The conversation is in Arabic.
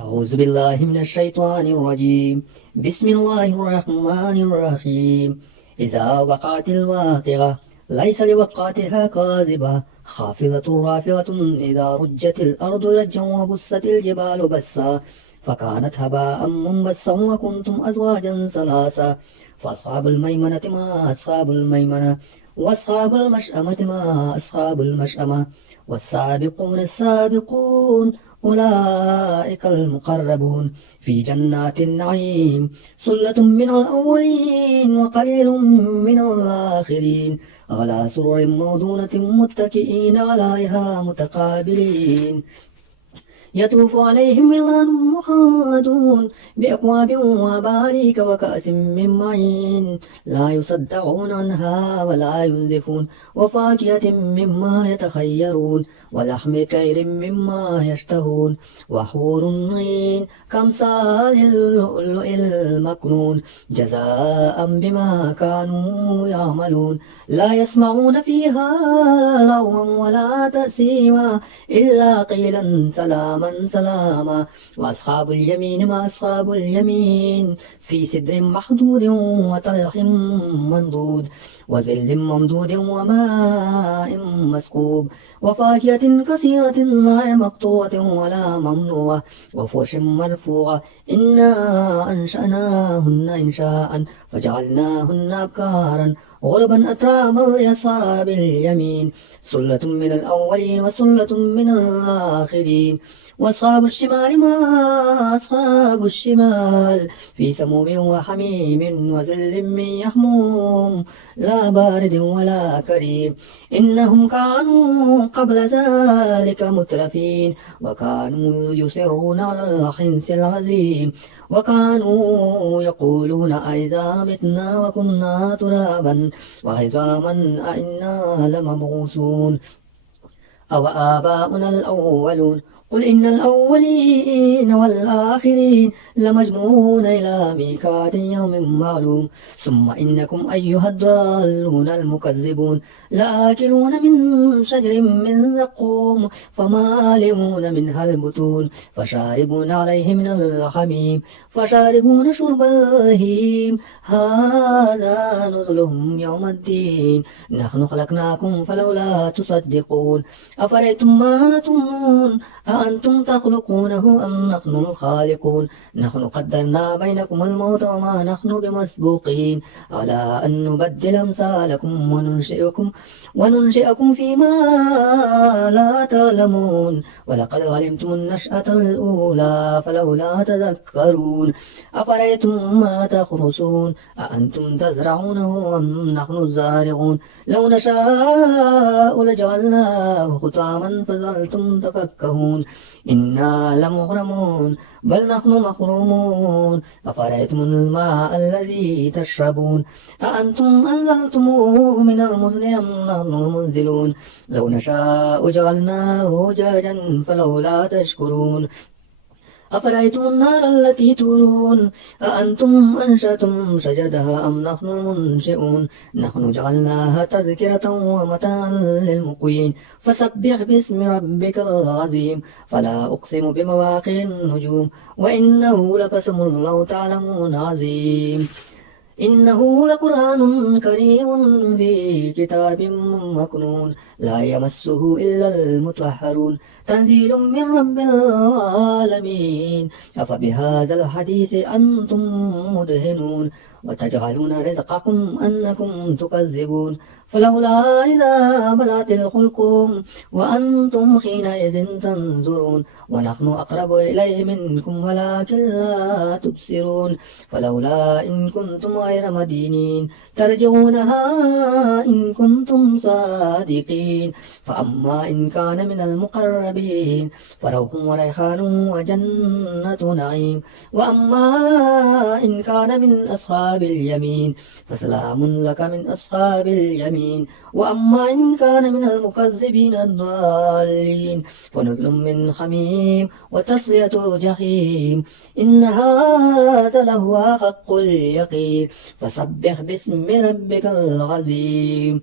أعوذ بالله من الشيطان الرجيم. بسم الله الرحمن الرحيم. إذا وقعت الواقعة ليس لوقعتها كاذبة خافضة رافعة. إذا رجت الأرض رجا وبست الجبال بسا فكانت هباء منبثا وكنتم أزواجا ثلاثا فأصحاب الميمنة ما أصحاب الميمنة وأصحاب المشأمة ما أصحاب المشأمة والسابقون السابقون أولئك المقربون في جنات النعيم. سلة من الأولين وقليل من الآخرين على سرر موضونة متكئين عليها متقابلين يطوف عليهم ولدان مخلدون بأكواب وأباريك وكأس من معين لا يصدعون عنها ولا ينزفون وفاكهة مما يتخيرون ولحم طير مما يشتهون وحور عين كأمثال اللؤلؤ المكنون جزاء بما كانوا يعملون. لا يسمعون فيها لغوا ولا تأثيما إلا قيلا سلاما سلاما. وأصحاب اليمين ما أصحاب اليمين في سدر محدود وطلح منضود وظل ممدود وماء مسكوب وفاكهة كثيرة لا مقطوعة ولا ممنوعة وفرش مرفوعة. إنا أنشأناهن إنشاء فجعلناهن أبكارا غربا أترابا لأصحاب اليمين. سلة من الأولين وسلة من الآخرين. وأصحاب الشمال ما أصحاب الشمال في سموم وحميم وظل من يحموم لا بارد ولا كريم. إنهم كانوا قبل ذلك مترفين وكانوا يصرون على الحنث العظيم وكانوا يقولون أئذا متنا وكنا ترابا وعظاما أئنا لمبعوثون أو آباؤنا الأولون. قل إن الأولين والآخرين لمجموعون إلى ميقات يوم معلوم. ثم إنكم أيها الضالون المكذبون لآكلون من شجر من زقوم فمالئون منها البطون فشاربون عليه من الحميم فشاربون شرب الهيم. هذا نزلهم يوم الدين. نحن خلقناكم فلولا تصدقون. أفرأيتم ما تمنون أأنتم تخلقونه أم نحن الخالقون. نحن قدرنا بينكم الموت وما نحن بمسبوقين على أن نبدل أمثالكم وننشئكم فيما لا تعلمون. ولقد علمتم النشأة الأولى فلولا تذكرون. أفرأيتم ما تخرسون أأنتم تزرعونه أم نحن الزارعون. لو نشاء لجعلناه حطاما فظلتم تفكهون. إنا لمغرمون بل نحن محرومون. أفرأيتم الماء الذي تشربون أأنتم أنزلتموه من المزن أم نحن المنزلون. لو نشاء جعلناه أجاجا فلولا تشكرون. أفرأيتم النار التي تورون أأنتم أنشأتم شجرها أم نحن المنشئون. نحن جعلناها تذكرة ومتاعا للمقوين. فسبح باسم ربك العظيم. فلا أقسم بمواقع النجوم وإنه لقسم لو تعلمون عظيم. إنه لقرآن كريم في كتاب مكنون لا يمسه إلا المطهرون. تنزيل من رب العالمين. أفبهذا الحديث أنتم مدهنون وتجعلون رزقكم أنكم تكذبون. فلولا إذا بلغت الحلقوم وأنتم حينئذ تنظرون. ونحن أقرب إليه منكم ولكن لا تبصرون. فلولا إن كنتم غير مدينين ترجعونها إن كنتم صادقين. فأما إن كان من المقربين فروح وريحان وجنة نعيم. وأما إن كان من أصحاب اليمين فسلام لك من أصحاب اليمين. وأما إن كان من المكذبين الضالين فنزل من حميم وتصلية جحيم. إن هذا لهو حق اليقين. فسبح باسم ربك العظيم.